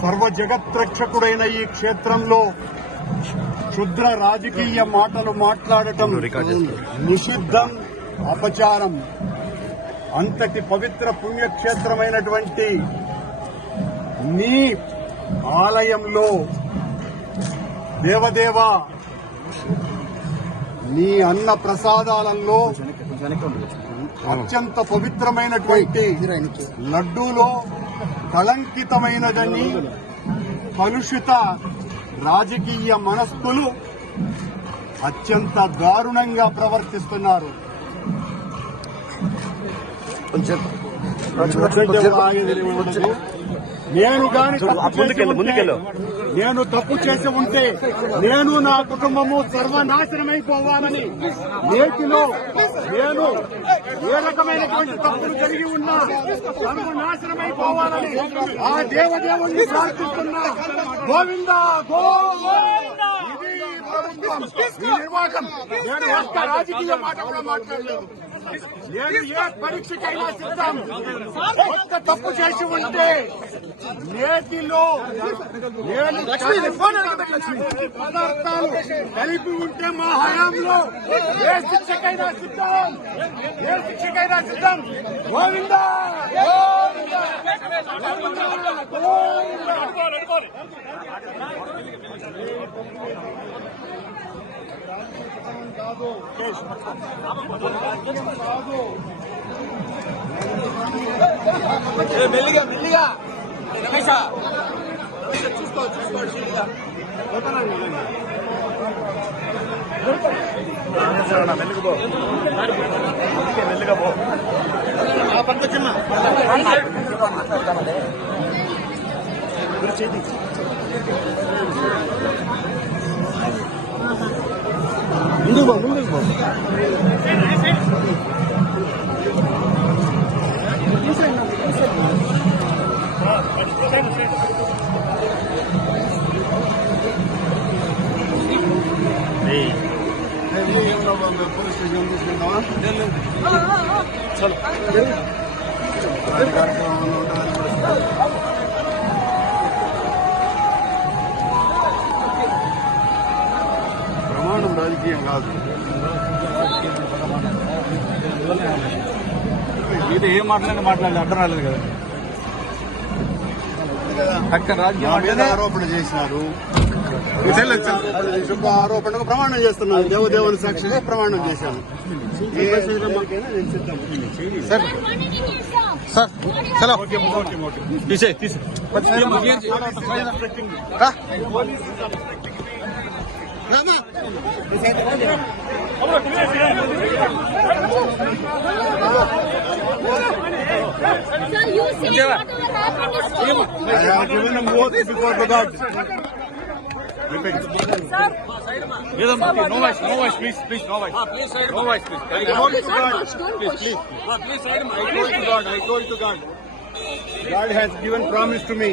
సర్వ జగత్రక్షకుడైన ఈ క్షేత్రంలో క్షుద్ర రాజకీయ మాటలు మాట్లాడటం నిషిద్ధం, అపచారం. అంతటి పవిత్ర పుణ్యక్షేత్రమైనటువంటి నీ ఆలయంలో దేవదేవ నీ అన్న ప్రసాదాలలో అత్యంత పవిత్రమైనటువంటి లడ్డూలో కళంకితమైనదని కలుషిత రాజకీయ మనస్కులు అత్యంత దారుణంగా ప్రవర్తిస్తున్నారు. నేను గాని తప్పు చేసి ఉంటే నేను నా కుటుంబము సర్వనాశనమైపోవాలని, నేటిలో నేను ఏ రకమైనటువంటి తప్పులు జరిగి ఉన్నా సర్వనాశనమైపోవాలని ఆ దేవదేవుణ్ణి ప్రార్థిస్తున్నా. గోవిందా గోవిందా. ఇది ప్రభుత్వం, ఈ నిర్వాహకం. నేను ఒక్క రాజకీయ మాట కూడా మాట్లాడలేదు. నేను ఏ పరీక్షకైనా సిద్ధం. ఒక్క తప్పు చేసి ఉంటే నేటిలో నేను పదార్థాలు కలిపి ఉంటే మా హయాంలో ఏ శిక్షకైనా సిద్ధం, ఏ శిక్షకైనా సిద్ధం. గోవిందా మెల్లిగా మెల్లిగా రమేష్ చూసుకో మెల్లిగా పో పట్టుకొచ్చమ్మా. ముందుకు పో, ముందుకు పో. పోలీస్ స్టేషన్ తీసుకెళ్తావా? ప్రమాణం రాజకీయం కాదు. ఇది ఏం మాట్లాడలేదు అర్థం రాలేదు కదా. అక్కడ రాజకీయం ఆరోపణ చేసినారు. ఆరోపణకు ప్రమాణం చేస్తున్నాను. దేవదేవుని సాక్షిగా ప్రమాణం చేశాను. సార్ సార్ చలో తీసే No voice, please, no voice. No voice, please. I told to God, please. I told to God. God has given promise to me.